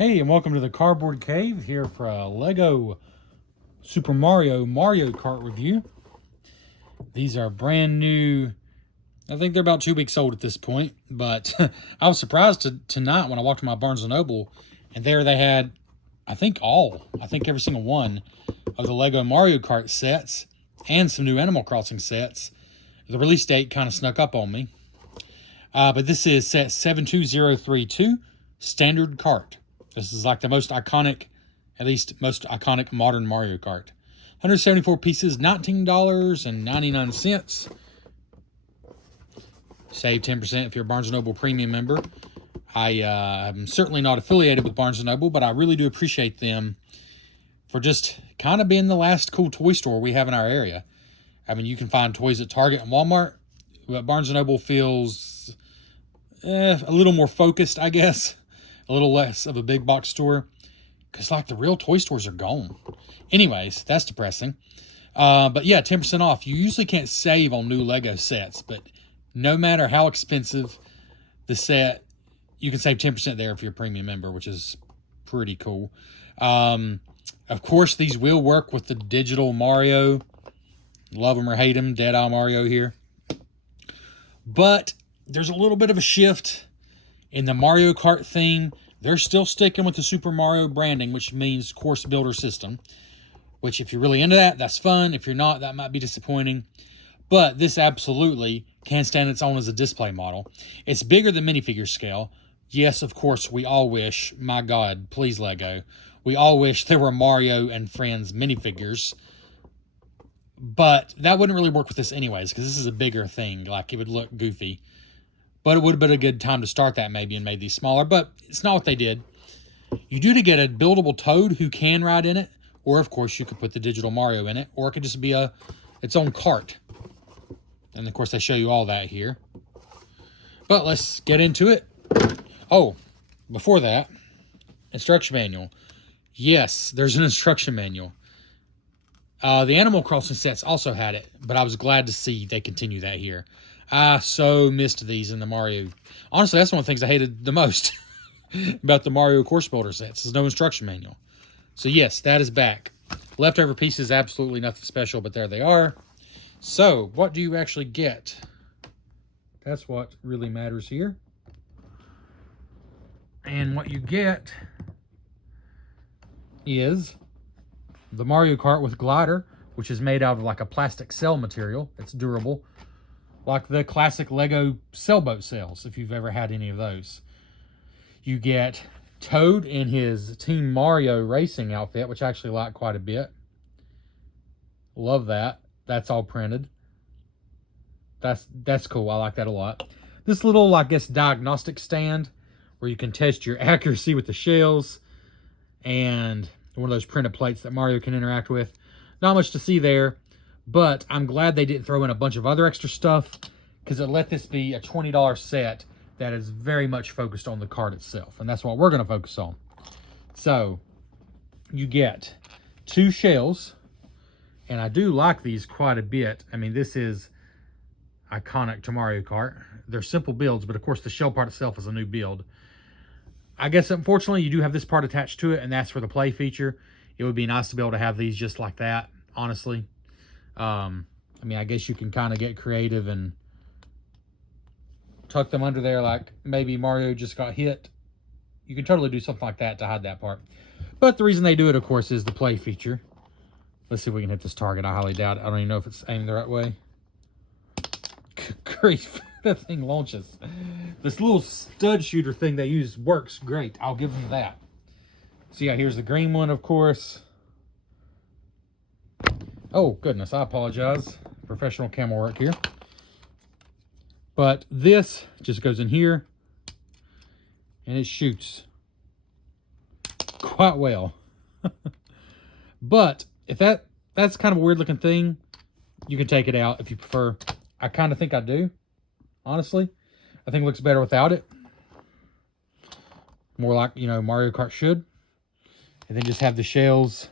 Hey, and welcome to the Cardboard Cave here for a Lego Super Mario Kart review. These are brand new. I think they're about 2 weeks old at this point, but I was surprised tonight when I walked to my Barnes & Noble, and there they had, I think every single one of the Lego Mario Kart sets and some new Animal Crossing sets. The release date kind of snuck up on me. But this is set 72032, Standard Kart. This is like the most iconic, at least most iconic modern Mario Kart. 174 pieces, $19.99. Save 10% if you're a Barnes & Noble Premium member. I am certainly not affiliated with Barnes & Noble, but I really do appreciate them for just kind of being the last cool toy store we have in our area. I mean, you can find toys at Target and Walmart, but Barnes & Noble feels a little more focused, I guess. A little less of a big box store. Because, like, the real toy stores are gone. Anyways, that's depressing. But, yeah, 10% off. You usually can't save on new Lego sets. But no matter how expensive the set, you can save 10% there if you're a premium member, which is pretty cool. Of course, these will work with the digital Mario. Love them or hate them. Dead-eye Mario here. But there's a little bit of a shift in the Mario Kart theme. They're still sticking with the Super Mario branding, which means course builder system. Which, if you're really into that, that's fun. If you're not, that might be disappointing. But this absolutely can stand its own as a display model. It's bigger than minifigure scale. Yes, of course, we all wish, my God, please Lego, we all wish there were Mario and Friends minifigures. But that wouldn't really work with this anyways, because this is a bigger thing. Like, it would look goofy. But it would have been a good time to start that maybe and made these smaller. But it's not what they did. You do to get a buildable Toad who can ride in it. Or, of course, you could put the digital Mario in it. Or it could just be its own cart. And, of course, they show you all that here. But let's get into it. Oh, before that, instruction manual. Yes, there's an instruction manual. The Animal Crossing sets also had it. But I was glad to see they continue that here. I so missed these in the Mario. Honestly, that's one of the things I hated the most about the Mario Course Builder sets. There's no instruction manual. So yes, that is back. Leftover pieces, absolutely nothing special, but there they are. So, what do you actually get? That's what really matters here. And what you get is the Mario Kart with glider, which is made out of like a plastic cell material. It's durable. Like the classic Lego sailboat sails, if you've ever had any of those. You get Toad in his Team Mario racing outfit, which I actually like quite a bit. Love that. That's all printed. That's cool. I like that a lot. This little, I guess, diagnostic stand where you can test your accuracy with the shells. And one of those printed plates that Mario can interact with. Not much to see there. But I'm glad they didn't throw in a bunch of other extra stuff, because it let this be a $20 set that is very much focused on the card itself. And that's what we're going to focus on. So, you get 2 shells. And I do like these quite a bit. I mean, this is iconic to Mario Kart. They're simple builds, but of course the shell part itself is a new build. I guess, unfortunately, you do have this part attached to it, and that's for the play feature. It would be nice to be able to have these just like that, honestly. I mean, I guess you can kind of get creative and tuck them under there like maybe Mario just got hit. You can totally do something like that to hide that part. But the reason they do it, of course, is the play feature. Let's see if we can hit this target. I highly doubt it. I don't even know if it's aimed the right way. Grief, that thing launches. This little stud shooter thing they use works great. I'll give them that. So yeah, here's the green one, of course. Oh, goodness, I apologize. Professional camera work here. But this just goes in here, and it shoots quite well. But if that's kind of a weird looking thing, you can take it out if you prefer. I kind of think I do, honestly. I think it looks better without it. More like, you know, Mario Kart should. And then just have the shells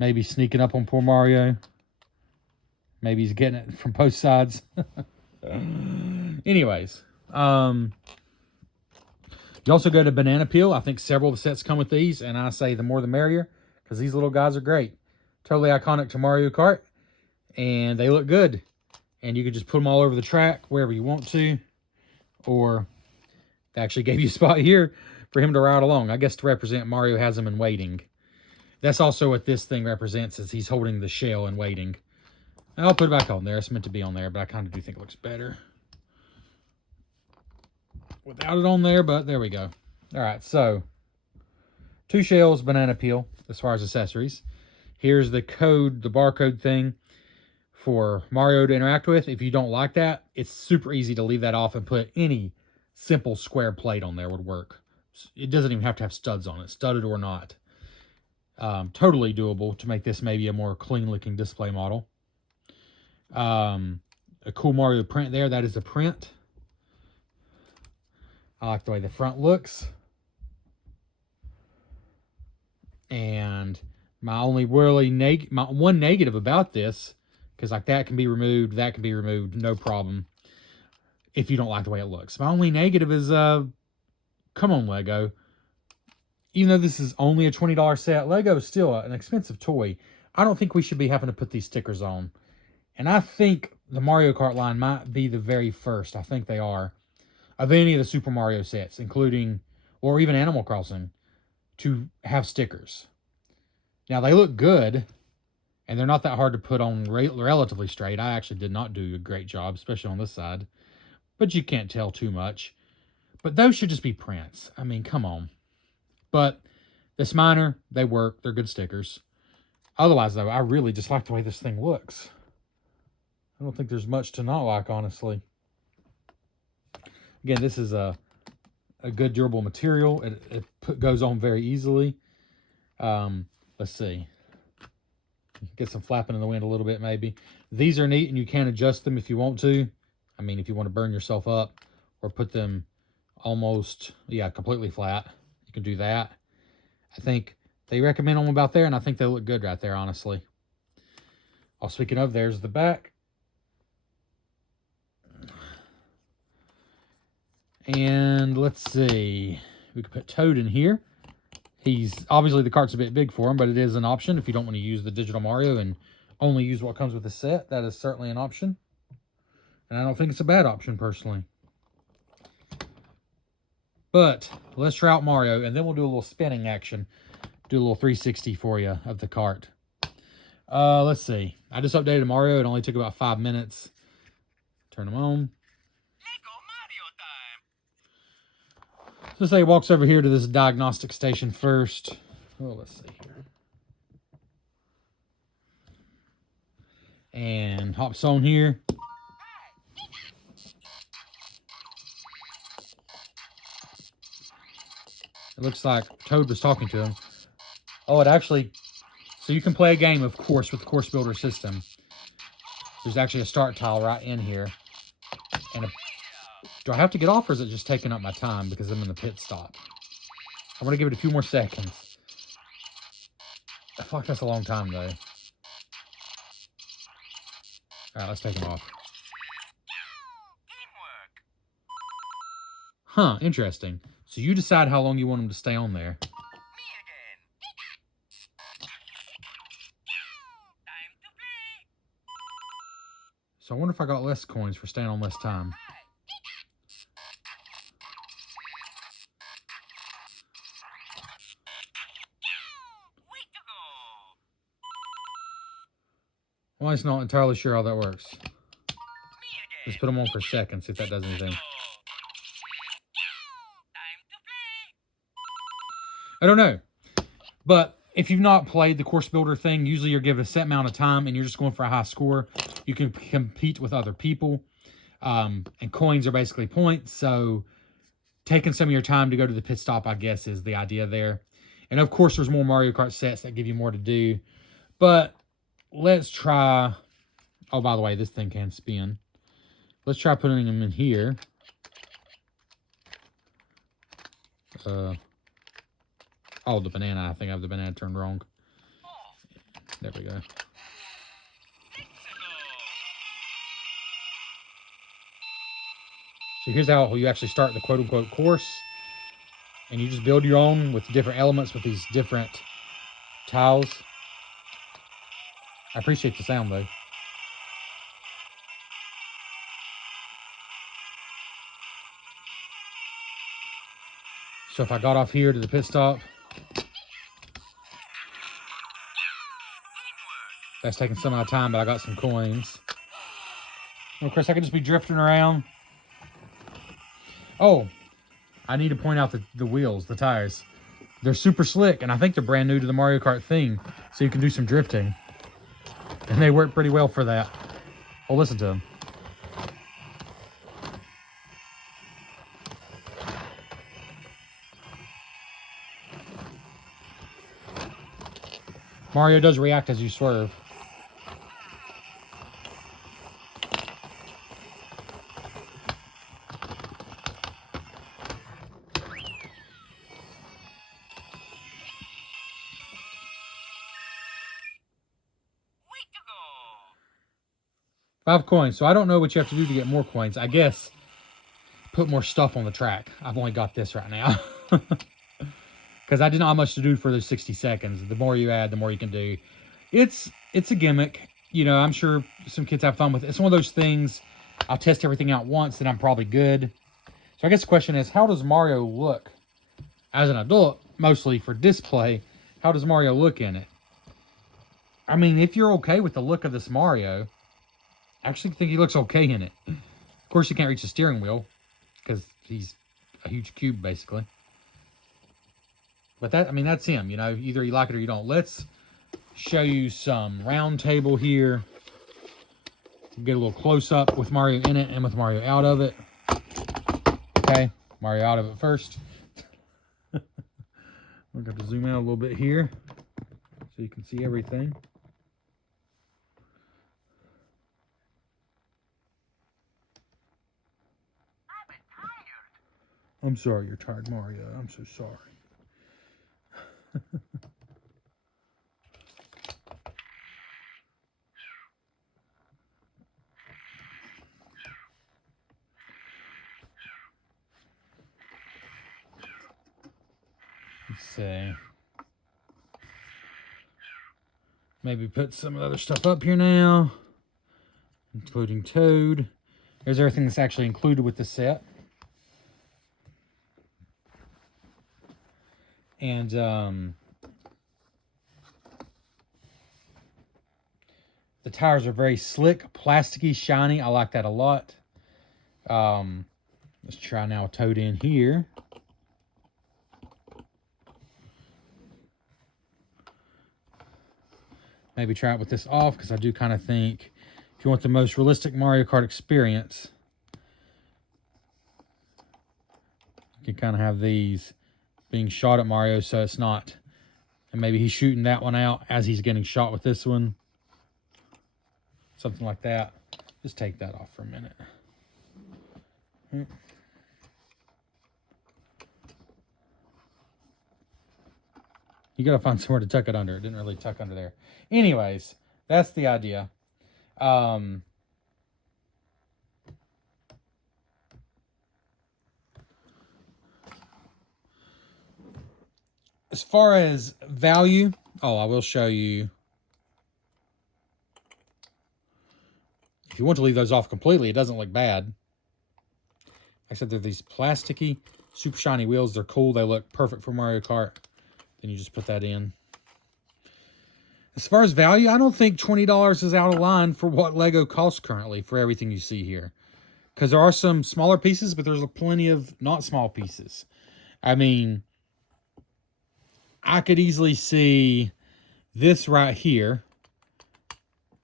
maybe sneaking up on poor Mario. Maybe he's getting it from both sides. Anyways. You also go to banana peel. I think several of the sets come with these, and I say the more the merrier, because these little guys are great. Totally iconic to Mario Kart, and they look good. And you can just put them all over the track, wherever you want to. Or they actually gave you a spot here for him to ride along. I guess to represent Mario has him in waiting. That's also what this thing represents, is he's holding the shell and waiting. I'll put it back on there. It's meant to be on there, but I kind of do think it looks better without it on there, but there we go. All right, so 2 shells, banana peel, as far as accessories. Here's the code, the barcode thing for Mario to interact with. If you don't like that, it's super easy to leave that off and put any simple square plate on there would work. It doesn't even have to have studs on it, studded or not. Totally doable to make this maybe a more clean-looking display model. A cool Mario print there. That is a print. I like the way the front looks. And my only really my one negative about this, because like that can be removed, no problem, if you don't like the way it looks. My only negative is, come on, Lego. Even though this is only a $20 set, Lego is still an expensive toy. I don't think we should be having to put these stickers on. And I think the Mario Kart line might be the very first, I think they are, of any of the Super Mario sets, including, or even Animal Crossing, to have stickers. Now, they look good, and they're not that hard to put on relatively straight. I actually did not do a great job, especially on this side. But you can't tell too much. But those should just be prints. I mean, come on. But this minor, they work. They're good stickers. Otherwise, though, I really just like the way this thing looks. I don't think there's much to not like, honestly. Again, this is a good durable material. It goes on very easily. Let's see. Get some flapping in the wind a little bit, maybe. These are neat, and you can adjust them if you want to. I mean, if you want to burn yourself up or put them almost, completely flat, you can do that. I think they recommend them about there, and I think they look good right there, honestly. Oh, speaking of, there's the back. And let's see. We could put Toad in here. He's, obviously the cart's a bit big for him, but it is an option if you don't want to use the digital Mario and only use what comes with the set. That is certainly an option. And I don't think it's a bad option, personally. But let's try out Mario, and then we'll do a little spinning action. Do a little 360 for you of the cart. Let's see. I just updated Mario. It only took about 5 minutes. Turn them on. So say he walks over here to this diagnostic station first. Oh, let's see here. And hops on here. It looks like Toad was talking to him. Oh, it actually... So you can play a game, of course, with the Course Builder system. There's actually a start tile right in here. And do I have to get off, or is it just taking up my time because I'm in the pit stop? I want to give it a few more seconds. I feel like that's a long time, though. All right, let's take him off. Huh, interesting. So you decide how long you want him to stay on there. So I wonder if I got less coins for staying on less time. Well, I'm not entirely sure how that works. Let's put them on for seconds, see if that does anything. I don't know. But if you've not played the Course Builder thing, usually you're given a set amount of time and you're just going for a high score. You can compete with other people. And coins are basically points. So taking some of your time to go to the pit stop, I guess, is the idea there. And of course, there's more Mario Kart sets that give you more to do. But let's try... Oh, by the way, this thing can spin. Let's try putting them in here. Oh, the banana. I think I have the banana turned wrong. There we go. So here's how you actually start the quote-unquote course. And you just build your own with different elements with these different tiles. I appreciate the sound though. So if I got off here to the pit stop, that's taking some of my time, but I got some coins. And of course, I could just be drifting around. Oh, I need to point out the wheels, the tires. They're super slick, and I think they're brand new to the Mario Kart thing, so you can do some drifting. And they work pretty well for that. Well, listen to them. Mario does react as you swerve. Five coins. So I don't know what you have to do to get more coins. I guess put more stuff on the track. I've only got this right now. Because I didn't have much to do for those 60 seconds. The more you add, the more you can do. It's a gimmick. You know, I'm sure some kids have fun with it. It's one of those things, I'll test everything out once, then I'm probably good. So I guess the question is, how does Mario look as an adult, mostly for display? How does Mario look in it? I mean, if you're okay with the look of this Mario, I actually think he looks okay in it. Of course, you can't reach the steering wheel because he's a huge cube, basically. But that, I mean, that's him, you know. Either you like it or you don't. Let's show you some round table here. Get a little close up with Mario in it and with Mario out of it. Okay, Mario out of it first. We're going to zoom out a little bit here so you can see everything. I'm sorry you're tired, Mario. I'm so sorry. Let's see. Maybe put some other stuff up here now, including Toad. There's everything that's actually included with the set. And the tires are very slick, plasticky, shiny. I like that a lot. Let's try now Toad in here. Maybe try it with this off, because I do kind of think if you want the most realistic Mario Kart experience, you can kind of have these being shot at Mario, so it's not, and maybe he's shooting that one out as he's getting shot with this one. Something like that. Just take that off for a minute. You gotta find somewhere to tuck it under. It didn't really tuck under there. Anyways, that's the idea. As far as value, I will show you. If you want to leave those off completely, it doesn't look bad. Like I said, they're these plasticky, super shiny wheels. They're cool. They look perfect for Mario Kart. Then you just put that in. As far as value, I don't think $20 is out of line for what Lego costs currently for everything you see here. Because there are some smaller pieces, but there's plenty of not small pieces. I mean, I could easily see this right here.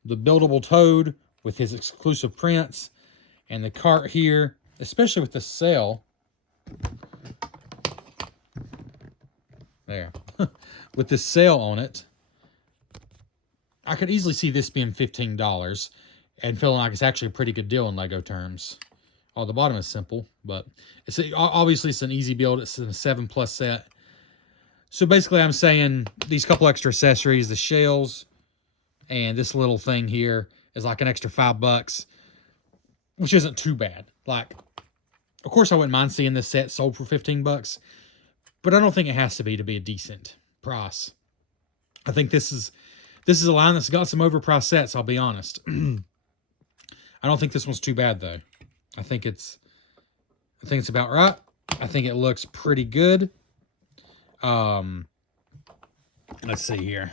The buildable Toad with his exclusive prints. And the cart here, especially with the sail. There. With this sail on it. I could easily see this being $15 and feeling like it's actually a pretty good deal in Lego terms. Oh, the bottom is simple, but obviously it's an easy build. It's a 7+ set. So basically I'm saying these couple extra accessories, the shells and this little thing here is like an extra $5, which isn't too bad. Like, of course I wouldn't mind seeing this set sold for $15, But I don't think it has to be a decent price. I think this is a line that's got some overpriced sets, I'll be honest. I don't think this one's too bad though. I think it's about right. I think it looks pretty good. Let's see here.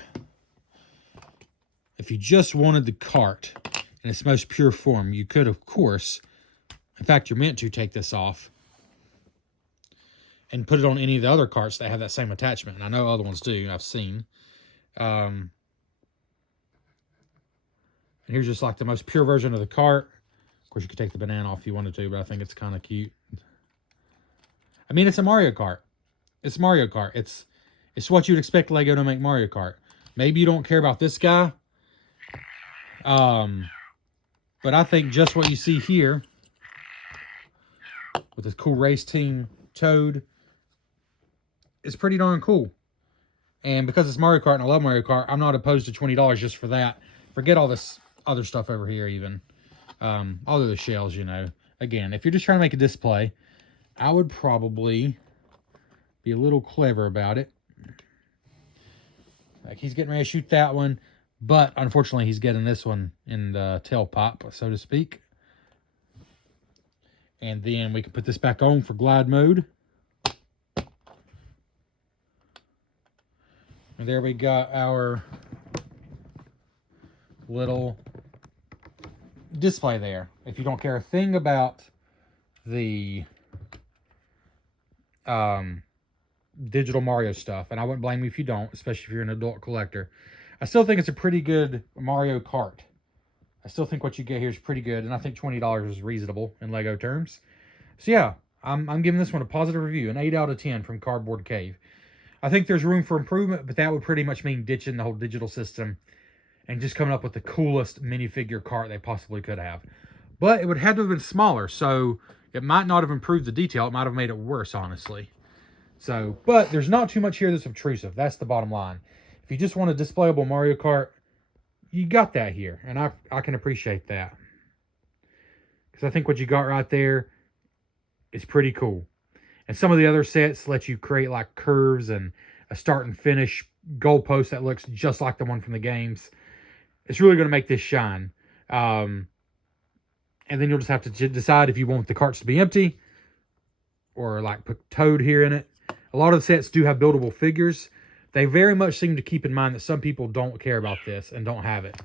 If you just wanted the cart in its most pure form, you could, of course, in fact, you're meant to take this off and put it on any of the other carts that have that same attachment. And I know other ones do, I've seen. And here's just like the most pure version of the cart. Of course, you could take the banana off if you wanted to, but I think it's kind of cute. I mean, it's a Mario Kart. It's Mario Kart. It's what you'd expect Lego to make Mario Kart. Maybe you don't care about this guy. But I think just what you see here with this cool race team Toad is pretty darn cool. And because it's Mario Kart and I love Mario Kart, I'm not opposed to $20 just for that. Forget all this other stuff over here even. All of the shells, you know. Again, if you're just trying to make a display, I would probably be a little clever about it. Like he's getting ready to shoot that one, but unfortunately he's getting this one in the tailpipe, so to speak. And then we can put this back on for glide mode. And there we got our little display there. If you don't care a thing about the digital Mario stuff, and I wouldn't blame you if you don't, especially if you're an adult collector, I still think it's a pretty good Mario Kart. I still think what you get here is pretty good, and I think $20 is reasonable in Lego terms. So yeah, I'm giving this one a positive review, an 8 out of 10 from Cardboard Cave. I think there's room for improvement, but that would pretty much mean ditching the whole digital system and just coming up with the coolest minifigure cart they possibly could have. But it would have to have been smaller, so it might not have improved the detail. It might have made it worse, honestly. So, but there's not too much here that's obtrusive. That's the bottom line. If you just want a displayable Mario Kart, you got that here, and I can appreciate that. Because I think what you got right there is pretty cool. And some of the other sets let you create like curves and a start and finish goalpost that looks just like the one from the games. It's really going to make this shine. And then you'll just have to decide if you want the carts to be empty or like put Toad here in it. A lot of the sets do have buildable figures. They very much seem to keep in mind that some people don't care about this and don't have it.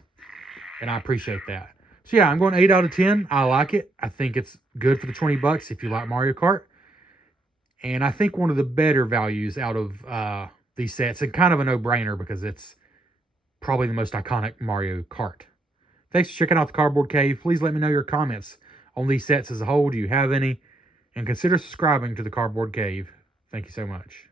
And I appreciate that. So yeah, I'm going 8 out of 10. I like it. I think it's good for the $20 if you like Mario Kart. And I think one of the better values out of these sets, and kind of a no-brainer because it's probably the most iconic Mario Kart. Thanks for checking out the Cardboard Cave. Please let me know your comments on these sets as a whole. Do you have any? And consider subscribing to the Cardboard Cave. Thank you so much.